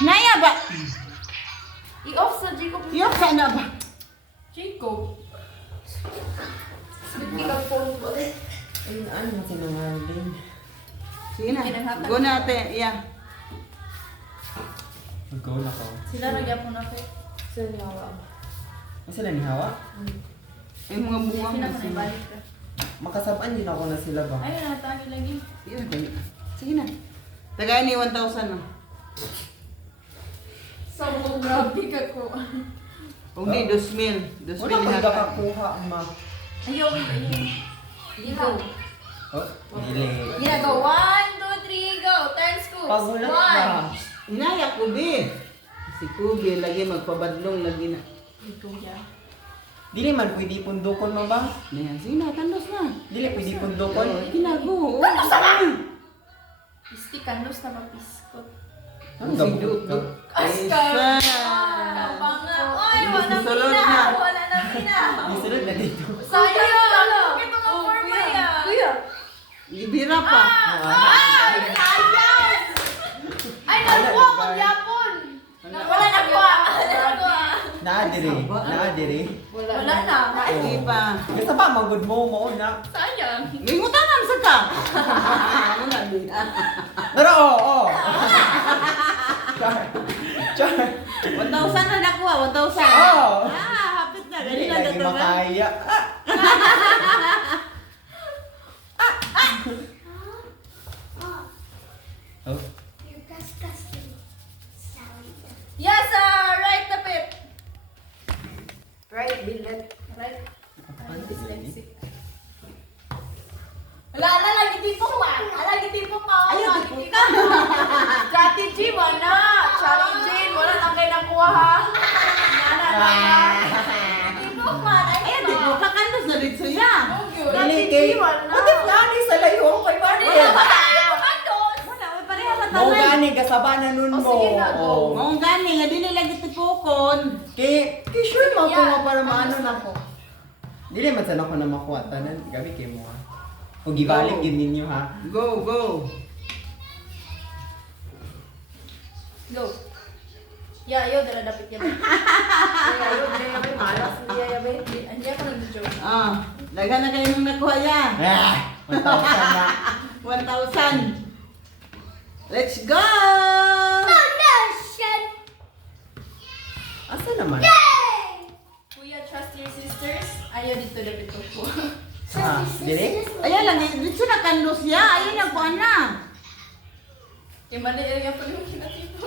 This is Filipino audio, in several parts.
Naya ba? I-off sa Jacob. Iyok ka na ba? Jacob. Hindi ka phone ko. Ayun, ano mo sinungaling? Sige na. Go na ate. Yeah. Go na ko. Sila nagyapon ako. Sila niya ako. Ang sila ni Hawa? Ay mga bunga Sila mo. ko na ibalik ka. Makasabaan din ako na sila ba? Ay, natagi lagi. Sige na. Sige na. Tagay ni 1,000 no. So, grabe ka ko. Kung di 2,000. 2,000 Wala kang lahat. nakakuha, ma. Ayaw, ayaw. Go. Oh, dili. Yeah, go. 1, 2, 3, go. Times ko. Pagulat na. Hinaya ko di. Si Kubi lagi magpabadlong lagi na. Kuya. Dili man pwede pundukon mo ba? Ayan, sige na, tandos na. Dili pwede pundukon. Ginago. Ano sa ka? Isti kandos na mapiskot. Ang gabot ka. Oscar! Isa. Kapanga. Oy, Hindi wala na susunod pina. na. Wala na pina. Isunod na dito. Sayang lang. Ito mga forma yan. Kuya. Ibira pa. Ay, sayang! Ay, nakuha ko Japon. Wala na po. Naadiri. Wala na. Hindi pa. Gusto pa magud mo na. Sayang. Lingutan sa ka. Wala din. Pero oo. Char. 1,000 na nakuha, 1,000. Oh. Hapit na. Dali Dili lang lagi ito ba? makaya. Oh. Yes, right tapit. Right, bilet. Right. Dyslexic. Wala na, lagi tipong ma. Lagi tipong ma. Ayaw, Lagi tipong tipong ma. Strategy, wala. Challenging, wala nang kayo nakuha ha. Nana. Tipong ma. Ayan, di ko kakandos na dito ya. Dili kay. What if nani sa layo kay Hindi Barney? na ba tayo kandos? Wala, may pareha sa Mo tanay. gani kasabanan nun Oh, mo. sige na, go. Oh. Mong gani, nga dili lagi tipukon. Kay sure mo ko Yeah. nga para maano na ko. Dili man sana ko na makuha tanan. Gabi kay mo ha. O gibalik Go. yun ninyo ha. Go, go. Go. Ya, yo dala dapit yan. Ya, yo dala may malas niya ya may. Andiya ko nag-joke. Ah, daghan na kayo nung nakuha ya. Ah, 1,000 na. 1,000. Let's go! Asa naman? Kuya, trust your sisters. Ayaw dito dapit ko. Ah, dili? Ayan lang, dito na kandos ya. Ayun na kuha na. Yung mali area pa yung kinatito.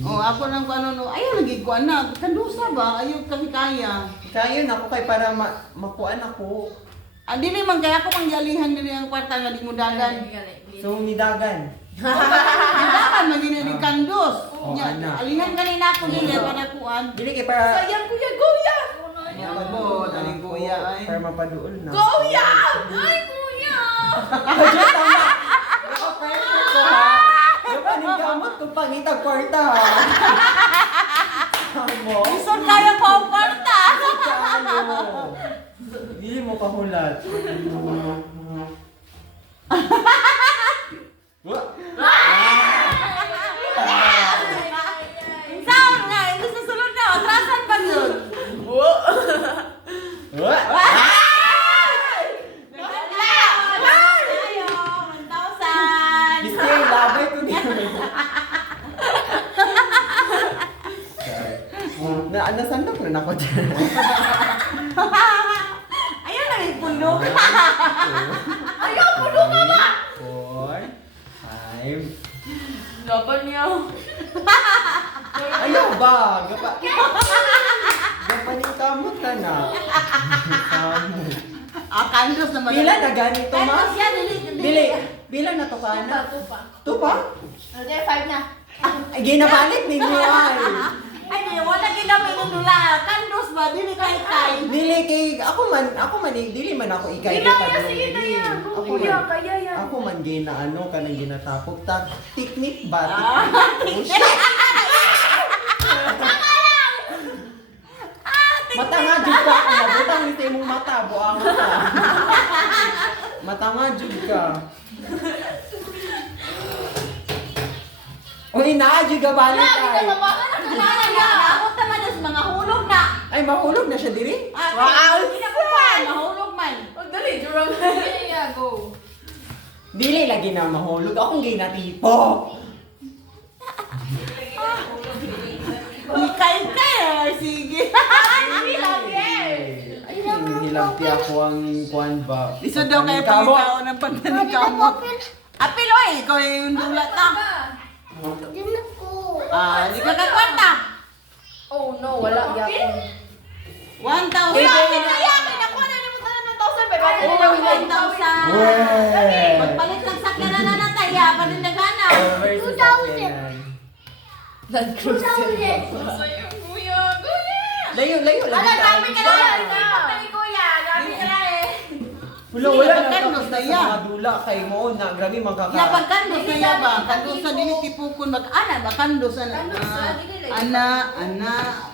Oh, ako lang kung ano no. Ayun lagi kuha na. Kandos na ba? Ayun kami kaya. Kayo na ako kay para makuan ako. Ah, dili man kaya ako mangyalihan dili ang kwarta nga di mo dagan. So nidagan. Dagan magina ni kandos. Oh, Nya, ana. alihan kanina ako dili para kuan. Dili kay para Sayang kuya, go ya! Mo, dali kuya ay. para mapaduol na. Go ya! Ay kuya! Budget tama. Ako pressure ko ha. Yung paningkamot ko pangitag kwarta ha. Mo. Isod kaya ko ang kwarta. Ano? Dili mo kahulat. Saan nga? Ito sa sunod na. Atrasan pa yun. What? Ayo, 1,000. Gusto yung labay ko dito. Nasandok na ako dyan. Ayun na yung puno. Ayaw, puno ka ba? 4, 5. Dapat niya. Ayaw ba? Gapaning kamot na na. Kamot. Ah, kandos naman. Pila na ganito ma? Kandos yan, dili. Bili. Pila na to ka na? Tupa. Ito pa? Okay, 5 na. Ay, ginabalik ninyo ay. Ay, wala ginamit ng dula. Kandos ba? Dili kahit kay. Dili kay ako man dili man ako ikay Sige na, pa sige na yan. Ako Kuya, man kaya yan. ako man gina ano kanang ginatapok tag tiknik ba? Ah, Tiknik. Mata nga jud ka, nabutang ni imong mata buang ka. Mata nga jud ka. Uy, na, juga balik ay. Wala na, naabot naman na sa mga hulog na. Ay, mahulog na siya diri? Wow! Hindi na po pa, mahulog man. Oh, dali, durang. Yeah, go. Dili lagi na mahulog. Akong ginatipo. Ikay-ikay, sige. Ay, hinilagti ako ang kuan ba? Iso daw kayo Kamo. pangitao ng pagkanikamot. Apil, oy, ikaw yung dula ta. Di ka kakwarta. Oh no, wala yapon. 1,000. Nakuha na mo tanan ng 1,000 ba? Oo, 1,000. Weh! Magpalit ng sakyan na natay, ya, panindaghana. Versus sakyanan. Nag-cruiser. Sa'yo, kuya. Layo, layo. Wala, lagi tayo dami ka dito. na. Kuya, dami ka na eh. Wala, Sige, wala. pagkandos na Nakakita yan. sa mga dula kay mo na. Grabe magkaka. Ya, pagkandos na ya ba? Kandos sa dili tipukon mag-ana ba? Kandos na. Ana.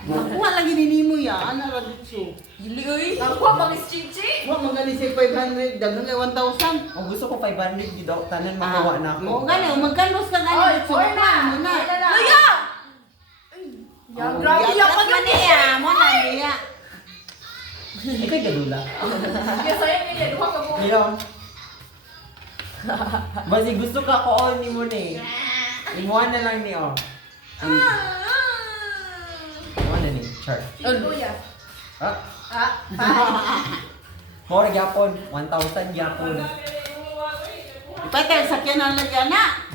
Makuha lagi ni mo ya. Ana ra dito. Dili, uy. Nakuha, mag-chichi. Wa magali si 500, daghang kay 1,000. Ang gusto ko 500 gid daw tanan makuha na Mo ako. gani, magkandos ka gani Oy, dito. four na. Mo na. Luya! Oh, Grabe ya, yan pag man niya. Mo na niya. Ikay gadula. Kaya sayang nila, duha ka mo. Yo. Basi gusto ka ko on ni mo ni. Imuha na lang ni oh. Imuha na ni. Char. Kuya. Ah, Ah, more gyapon. 1,000 gyapon. Patay sakyan ang lagyan na.